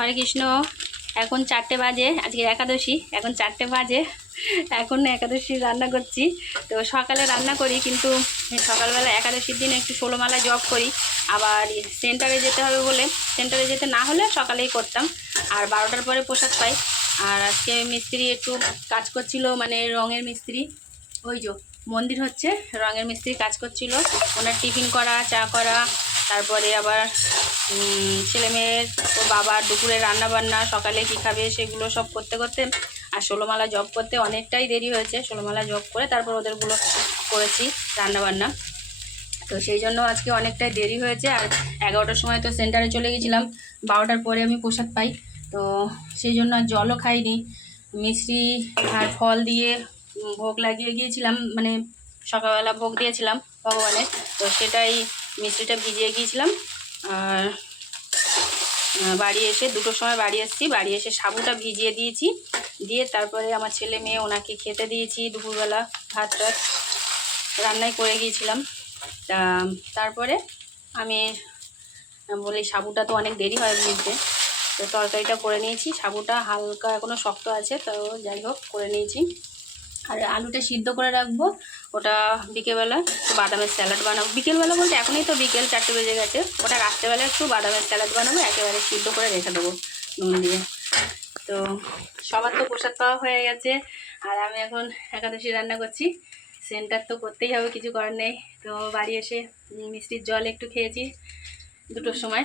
হরে কৃষ্ণ। এখন 4টে বাজে, আজকে একাদশী, এখন 4টে বাজে। এখন একাদশী রান্না করছি। তো সকালে রান্না করি, কিন্তু সকালবেলা একাদশীর দিন একটু ষোলোমালা জপ করি। আবার সেন্টারে যেতে হবে বলে, সেন্টারে যেতে না হলে সকালেই করতাম। আর 12টার পরে প্রসাদ পাই। আর আজকে মিস্ত্রি একটু কাজ করছিল, মানে রঙের মিস্ত্রি। ওই যে মন্দির হচ্ছে, রঙের মিস্ত্রি কাজ করছিল। ওনার টিফিন করা, চা করা, তারপরে আবার ছেলেমেয়ের ও বাবার দুপুরে রান্নাবান্না, সকালে কী খাবে সেগুলো সব করতে করতে আর ষোলোমালা জপ করতে অনেকটাই দেরি হয়েছে। ষোলোমালা জপ করে তারপর ওদেরগুলো করেছি রান্নাবান্না। তো সেই জন্য আজকে অনেকটাই দেরি হয়েছে। আর 11টার সময় তো সেন্টারে চলে গেছিলাম, 12টার পরে আমি প্রসাদ পাই। তো সেই জন্য আর জলও খাইনি। মিষ্টি আর ফল দিয়ে ভোগ লাগিয়ে গিয়েছিলাম, মানে সকালবেলা ভোগ দিয়েছিলাম ভগবানের। তো সেটাই মিষ্টিটা ভিজিয়ে গিয়েছিলাম। আর বাড়ি এসে 2টোর সময় বাড়ি এসেছি, বাড়ি এসে সাবুটা ভিজিয়ে দিয়েছি, দিয়ে তারপরে আমার ছেলে মেয়ে ওনাকে খেতে দিয়েছি। দুপুরবেলা ভাত টাত রান্নাই করে গিয়েছিলাম। তারপরে আমি বলি সাবুটা তো অনেক দেরি হয় ভিজতে, তো তরকারিটা করে নিয়েছি। সাবুটা হালকা এখনও শক্ত আছে, তো যাই হোক করে নিয়েছি। আর আলুটা সিদ্ধ করে রাখবো, ওটা বিকেলবেলা একটু বাদামের স্যালাড বানাবো। বিকেলবেলা বলতে এখনই তো বিকেল 4টে বেজে গেছে, ওটা রাত্রেবেলা একটু বাদামের স্যালাড বানাবো, একেবারে সিদ্ধ করে রেখে দেবো নুন দিয়ে। তো সবার তো প্রসাদ পাওয়া হয়ে গেছে, আর আমি এখন একাদশী রান্না করছি। সেন্টার তো করতেই হবে, কিছু করার নেই। তো বাড়ি এসে মিষ্টির জল একটু খেয়েছি 2টোর সময়।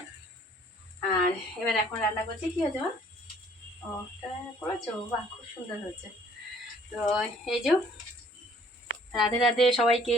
আর এবার এখন রান্না করছি। কী হয়েছে মা? ও করেছো, বাহ খুব সুন্দর হয়েছে। তো এই যে রাধে রাধে সবাইকে।